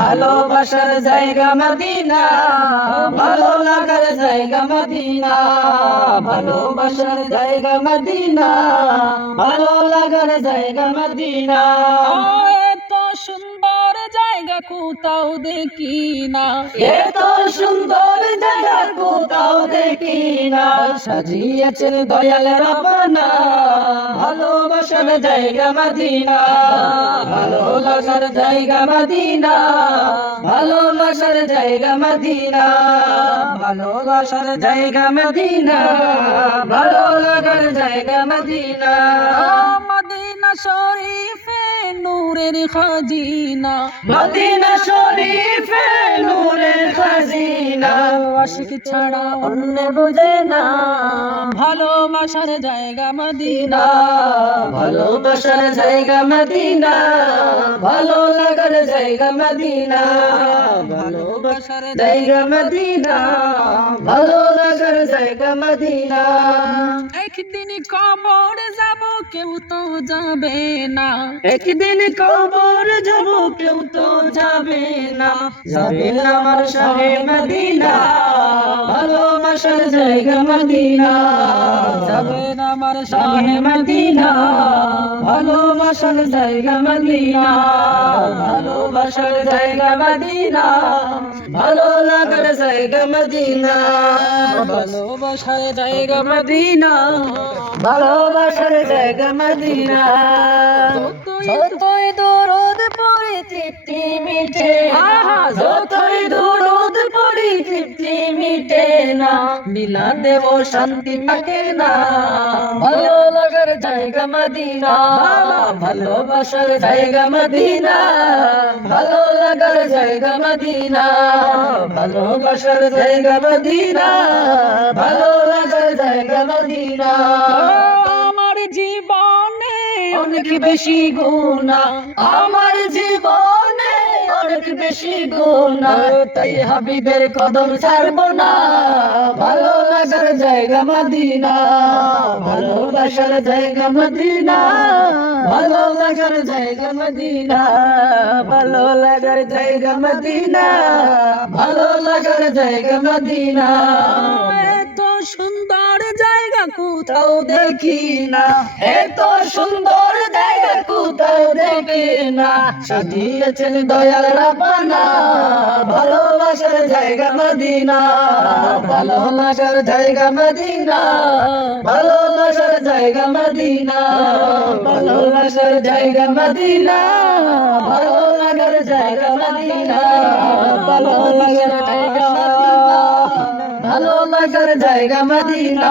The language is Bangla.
ভালোবাসার জায়গা মদিনা, ভালো লাগার জায়গা মদিনা, ভালোবাসার জায়গা মদিনা, ভালো লাগার জায়গা মদিনা। এত সুন্দর জায়গা কোথাও দেখি না, এত সুন্দর জায়গা কোথাও দেখি না, সাজিয়েছেন দয়াল রব্বানা, ভালোবাসার জায়গা মদিনা, ভালো লাগার জায়গা মদিনা, ভালোবাসার জায়গা মদিনা, ভালোবাসার জায়গা মদিনা, ভালো লাগার জায়গা মদিনা। মদিনা শরীফে নূরের খাজিনা, মদিনা শরীফে নূরের খাজিনা, আশিক ছাড়া অন্য বোঝে না, ভালোবাসার জায়গা মদিনা, ভালোবাসার জায়গা মদিনা, ভালো লাগার জায়গা মদিনা, ভালোবাসার জায়গা মদিনা, ভালো লাগার জায়গা মদিনা। একদিন কবর যাব কেউ তো যাবে না, একদিন কবর যাব কেউ তো যাবে না, যাবে না আমার শাহে মদিনা, ভালোবাসার জায়গা মদিনা, যাবে না আমার শাহে মদিনা, ভালোবাসার জায়গা মদিনা, ভালোবাসার জায়গা মদিনা, ভালো লাগার জায়গা মদিনা, ভালোবাসার জায়গা মদিনা, ভালোবাসার জায়গা মদিনা। যতই দরদ পড়ে তৃপ্তি মিটে না, যতই দরদ পড়ি তৃপ্তি মিটে না, মিলা দেব শান্তি থাকে না, ভালো লাগার জায়গা মদিনা, ভালোবাসার জায়গা মদিনা, ভালো লাগার জায়গা মদিনা, ভালোবাসার জায়গা মদিনা, ভালো লাগার জায়গা মদিনা। আমার জীবনে অনেক বেশি গুনাহ, আমার জীবনে অনেক বেশি গুনাহ, তাই হাবিবের কদম ছাড়বো না, ভালো লাগার জায়গা মদিনা, ভালোবাসার জায়গা মদিনা, ভালো লাগার জায়গা মদিনা, ভালো লাগার জায়গা মদিনা, ভালো লাগার জায়গা মদিনা। এত সুন্দর জায়গা কোথাও কোথাও দেখি না, এত সুন্দর জায়গা কোথাও দেখি না, সাজিয়েছেন দয়াল রব্বানা, ভালোবাসার জায়গা মদিনা, ভালোবাসার জায়গা মদিনা, ভালোবাসার জায়গা মদিনা, ভালোবাসার জায়গা মদিনা, ভালো লাগার জায়গা মদিনা, ভালো লাগার জায়গা মদিনা, ভালো লাগার জায়গা মদিনা।